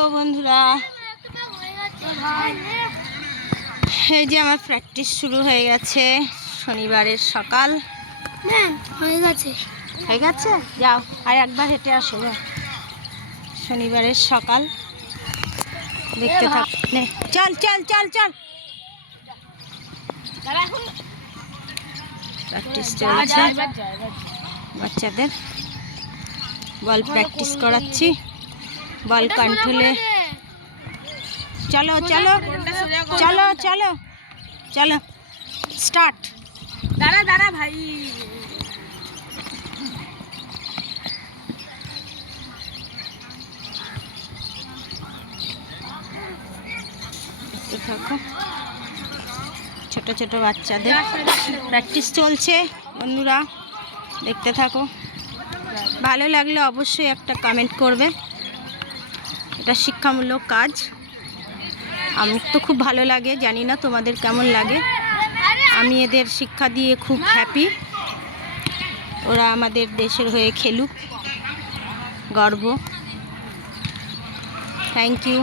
Hello বন্ধুরা, এই যে আমার প্র্যাকটিস শুরু হয়ে গেছে। শনিবারের সকাল হয়ে গেছে যাও আর একবার হেঁটে আসো। শনিবারের সকাল দেখতে থাক। চল চল চল চল, প্র্যাকটিস চলছে। বাচ্চাদের বল প্র্যাকটিস করাচ্ছি, বল কন্ট্রোলে। চলো চলো চলো চলো চলো, স্টার্ট। দাঁড়া দাঁড়া ভাই, থাকো। ছোট ছোট বাচ্চাদের প্র্যাকটিস চলছে বন্ধুরা, দেখতে থাকো। ভালো লাগলে অবশ্যই একটা কমেন্ট করবে। এটা শিক্ষামূলক কাজ, আমার তো খুব ভালো লাগে, জানি না তোমাদের কেমন লাগে। আমি এদের শিক্ষা দিয়ে খুব হ্যাপি। ওরা আমাদের দেশের হয়ে খেলুক, গর্ব। Thank you.